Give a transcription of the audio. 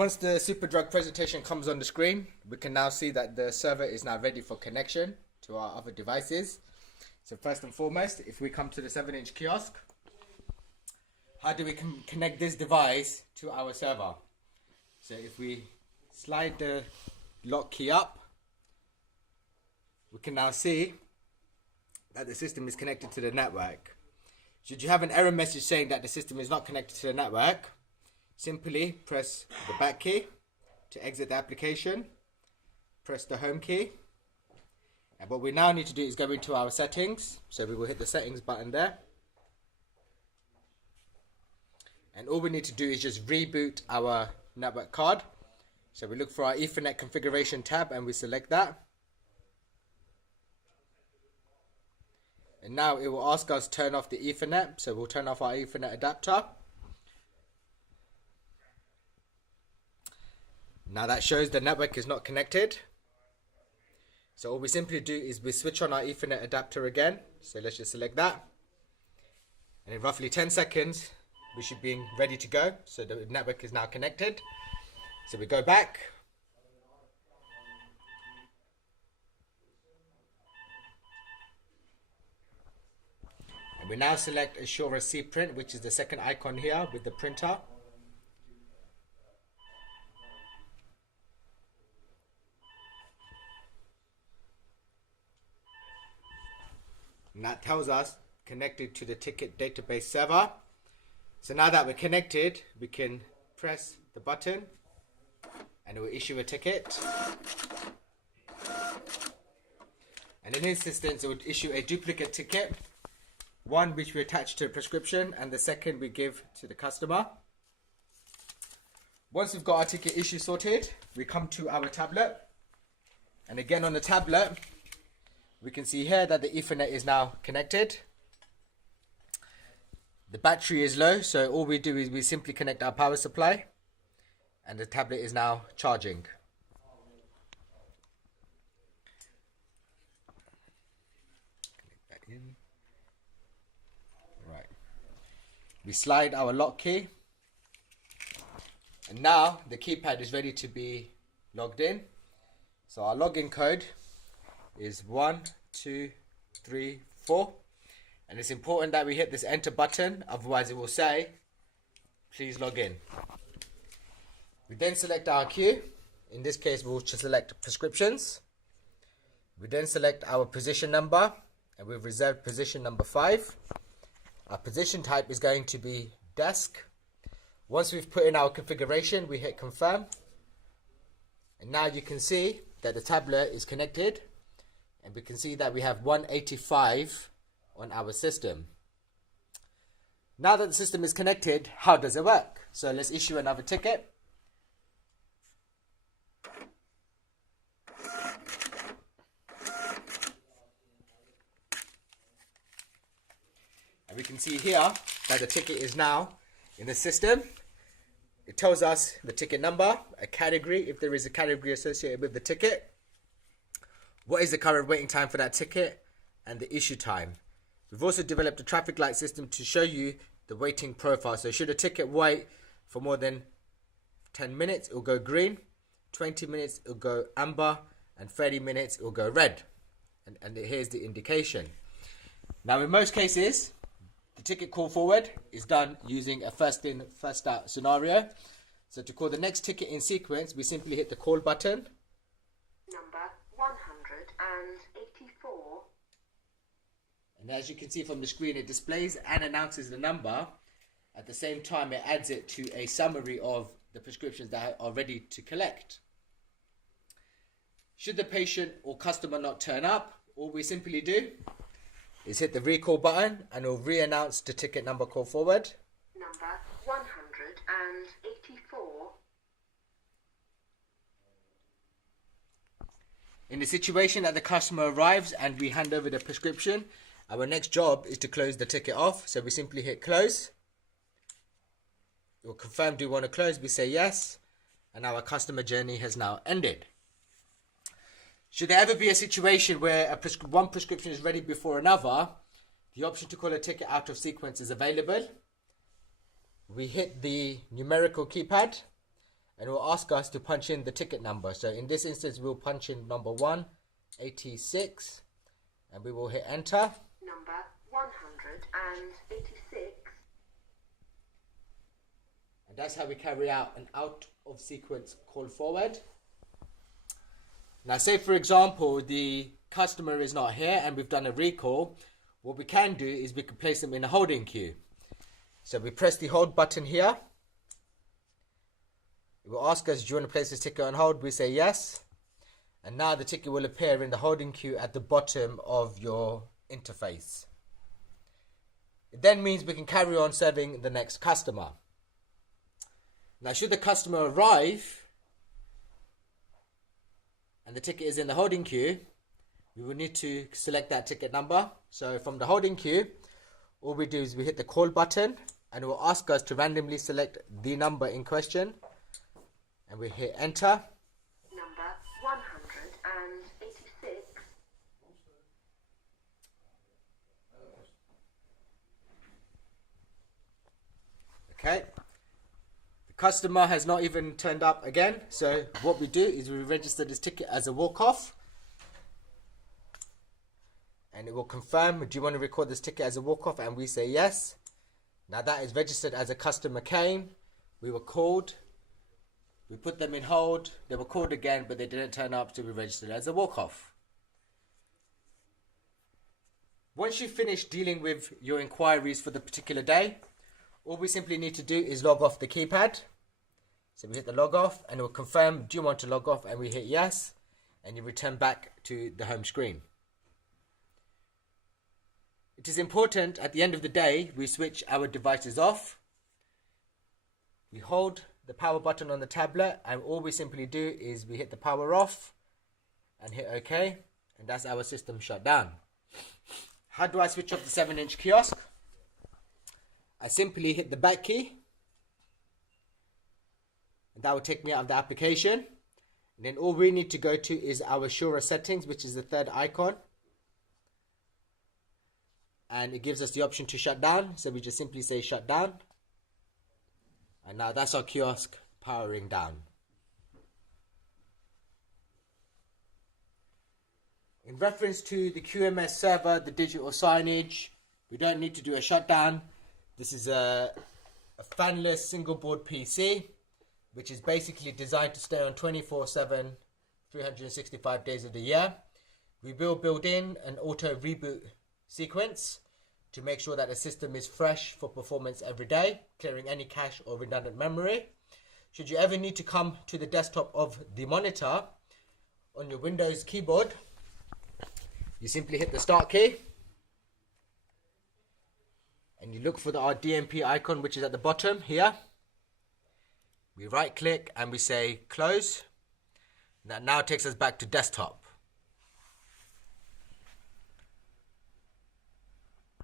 Once the Superdrug presentation comes on the screen, we can now see that the server is now ready for connection to our other devices. So first and foremost, if we come to the 7-inch kiosk, how do we connect this device to our server? So if we slide the lock key up, we can now see that the system is connected to the network. Should you have an error message saying that the system is not connected to the network, simply press the back key to exit the application, press the home key, and what we now need to do is go into our settings. So we will hit the settings button there, and all we need to do is just reboot our network card. So we look for our Ethernet configuration tab and we select that, and now it will ask us to turn off the Ethernet. So we'll turn off our Ethernet adapter. Now that shows the network is not connected. So all we simply do is we switch on our Ethernet adapter again. So let's just select that. And in roughly 10 seconds, we should be ready to go. So the network is now connected. So we go back. And we now select Assure Receipt Print, which is the second icon here with the printer. And that tells us connected to the ticket database server. So now that we're connected, we can press the button and it will issue a ticket. And in this instance, it would issue a duplicate ticket, one which we attach to a prescription and the second we give to the customer. Once we've got our ticket issue sorted, we come to our tablet. And again on the tablet, we can see here that the Ethernet is now connected. The battery is low, so all we do is we simply connect our power supply and the tablet is now charging. Connect that in. Right. We slide our lock key and now the keypad is ready to be logged in. So our login code is 1, 2, 3, 4, and it's important that we hit this enter button, otherwise it will say please log in. We then select our queue. In this case we'll just select prescriptions. We then select our position number and we've reserved position number 5. Our position type is going to be desk. Once we've put in our configuration, we hit confirm, and now you can see that the tablet is connected. And we can see that we have 185 on our system. Now that the system is connected, how does it work? So let's issue another ticket. And we can see here that the ticket is now in the system. It tells us the ticket number, a category, if there is a category associated with the ticket, what is the current waiting time for that ticket, and the issue time. We've also developed a traffic light system to show you the waiting profile. So should a ticket wait for more than 10 minutes, it will go green, 20 minutes, it will go amber, and 30 minutes, it will go red. And here's the indication. Now in most cases, the ticket call forward is done using a first in, first out scenario. So to call the next ticket in sequence, we simply hit the call button. Number 184. And as you can see from the screen, it displays and announces the number. At the same time, it adds it to a summary of the prescriptions that are ready to collect. Should the patient or customer not turn up, all we simply do is hit the recall button and it will re-announce the ticket number call forward. Number 184. In the situation that the customer arrives and we hand over the prescription, our next job is to close the ticket off. So we simply hit close. It will confirm, do you want to close? We say yes. And our customer journey has now ended. Should there ever be a situation where one prescription is ready before another, the option to call a ticket out of sequence is available. We hit the numerical keypad and it will ask us to punch in the ticket number. So in this instance, we'll punch in number 186, and we will hit enter. Number 186. And that's how we carry out an out of sequence call forward. Now say for example the customer is not here and we've done a recall. What we can do is we can place them in a holding queue. So we press the hold button here. It will ask us, do you want to place this ticket on hold? We say yes. And now the ticket will appear in the holding queue at the bottom of your interface. It then means we can carry on serving the next customer. Now should the customer arrive and the ticket is in the holding queue, we will need to select that ticket number. So from the holding queue, all we do is we hit the call button and it will ask us to randomly select the number in question, and we hit enter. Number 186. Okay. The customer has not even turned up again. So what we do is we register this ticket as a walk-off. And it will confirm, do you want to record this ticket as a walk-off? And we say yes. Now that is registered as a customer came. We were called. We put them in hold. They were called again, but they didn't turn up to be registered as a walk-off. Once you finish dealing with your inquiries for the particular day, all we simply need to do is log off the keypad. So we hit the log off and it will confirm, do you want to log off? And we hit yes. And you return back to the home screen. It is important at the end of the day, we switch our devices off. We hold the power button on the tablet and all we simply do is we hit the power off and hit OK. And that's our system shut down. How do I switch off the 7-inch kiosk? I simply hit the back key. And that will take me out of the application. And then all we need to go to is our Shura settings, which is the third icon. And it gives us the option to shut down. So we just simply say shut down. And now that's our kiosk powering down. In reference to the QMS server, the digital signage, we don't need to do a shutdown. This is a fanless single board PC, which is basically designed to stay on 24/7, 365 days of the year. We will build in an auto reboot sequence to make sure that the system is fresh for performance every day, clearing any cache or redundant memory. Should you ever need to come to the desktop of the monitor on your Windows keyboard, you simply hit the start key and you look for our DMP icon, which is at the bottom here. We right click and we say close. That now takes us back to desktop.